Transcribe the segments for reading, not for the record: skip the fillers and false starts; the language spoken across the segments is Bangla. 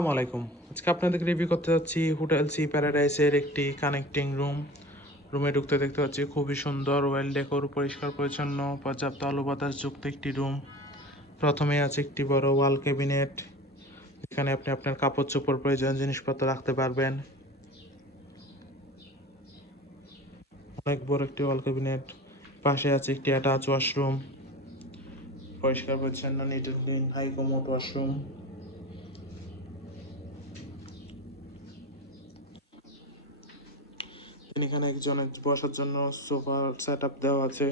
আসসালামু আলাইকুম। আজকে আপনাদেরকে রিভিউ করতে যাচ্ছি হোটেল সি প্যারাডাইসের একটি কানেক্টিং রুম। রুমে ঢুকতে দেখতে পাচ্ছি খুবই সুন্দর, ওয়েল ডেকোর, পরিষ্কার পরিচ্ছন্ন, পর্যাপ্ত আলো বাতাস যুক্ত একটি রুম। প্রথমে আছে একটি বড় ওয়াল ক্যাবিনেট, যেখানে আপনি আপনার কাপড় চোপড় প্রয়োজনীয় জিনিসপত্র রাখতে পারবেন। অনেক বড় একটি ওয়াল ক্যাবিনেট। পাশে আছে একটি অ্যাটাচ ওয়াশরুম, পরিষ্কার পরিচ্ছন্ন, neat and clean, high commode washroom. এখানে একজনের বসার জন্য সোফার সেট আপ দেওয়া আছে।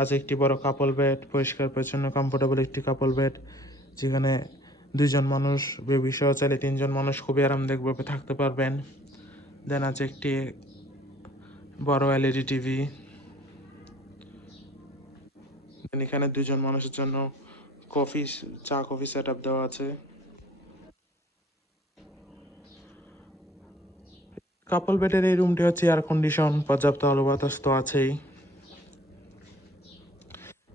আছে একটি বড় কাপল বেড, পরিষ্কার পরিচ্ছন্ন, কমফোর্টেবল একটি কাপল বেড, যেখানে দুইজন মানুষ, বেবি সহ চাইলে তিনজন মানুষ খুবই আরামদায়কভাবে থাকতে পারবেন। দেন আছে একটি বড় এলইডি টিভি। দেন এখানে দুইজন মানুষের জন্য কফি সেট আপ দেওয়া আছে। কাপল বেডের এই রুমটি হচ্ছে এয়ার কন্ডিশন, পর্যাপ্ত আলো বাতাস তো আছেই।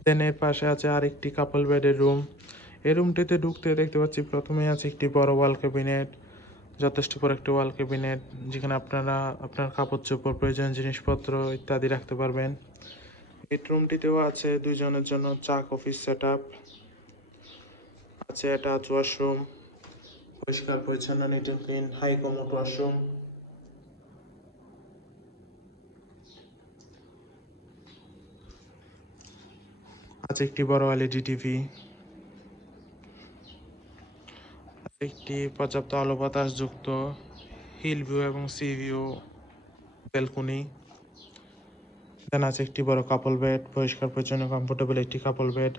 দেন এর পাশে আছে আরেকটি কাপল বেডের রুম। এই রুমটিতে ঢুকতে দেখতে পাচ্ছি প্রথমে আছে একটি বড় ওয়াল ক্যাবিনেট, যথেষ্ট বড় একটি ওয়াল ক্যাবিনেট, যেখানে আপনারা আপনার কাপড় চোপড়, প্রয়োজনীয় জিনিসপত্র ইত্যাদি রাখতে পারবেন। বেডরুমটিতেও আছে দুইজনের জন্য কফি সেট আপ, আছে অ্যাটাচ ওয়াশরুম, পরিষ্কার পরিচ্ছন্ন, neat and clean, high commode washroom. আছে একটি বড় এলইডি টিভি, একটি পর্যাপ্ত আলো বাতাস যুক্ত হিল ভিউ এবং সি ভিউ ব্যালকনি। দেন আছে একটি বড় কাপল বেড, পরিষ্কার পরিচ্ছন্ন, কমফোর্টেবল একটি কাপল বেড,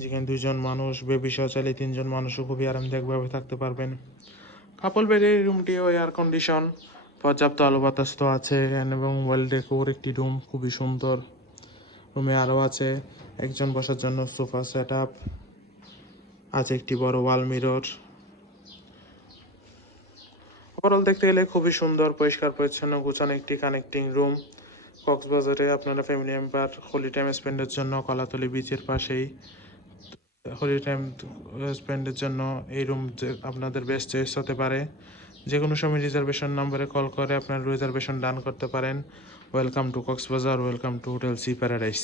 যেখানে দুজন মানুষ, বেবি সহ চাইলে তিনজন মানুষও খুবই আরামদায়কভাবে থাকতে পারবেন। কাপল বেডের রুমটিও এয়ার কন্ডিশন, পর্যাপ্ত আলো বাতাস তো আছে, এবং ওয়েল ডেকোর একটি রুম, খুবই সুন্দর। রুমে আরও আছে একজন বসার জন্য সোফা সেট আপ, আছে একটি বড় ওয়াল মিরর। ওভারঅল দেখতে গেলে খুবই সুন্দর, পরিষ্কার পরিচ্ছন্ন, গোছানো একটি কানেক্টিং রুম। কক্সবাজারে আপনারা ফ্যামিলি মেম্বার হোলি টাইম স্পেন্ডের জন্য কলাতলি বিচের পাশেই হোলি টাইম স্পেন্ডের জন্য এই রুম আপনাদের বেস্ট চয়েস হতে পারে। যে কোনো সময় রিজার্ভেশন নাম্বারে কল করে আপনার রিজার্ভেশন ডান করতে পারেন। Welcome to Cox's Bazar, welcome to hotel sea paradise.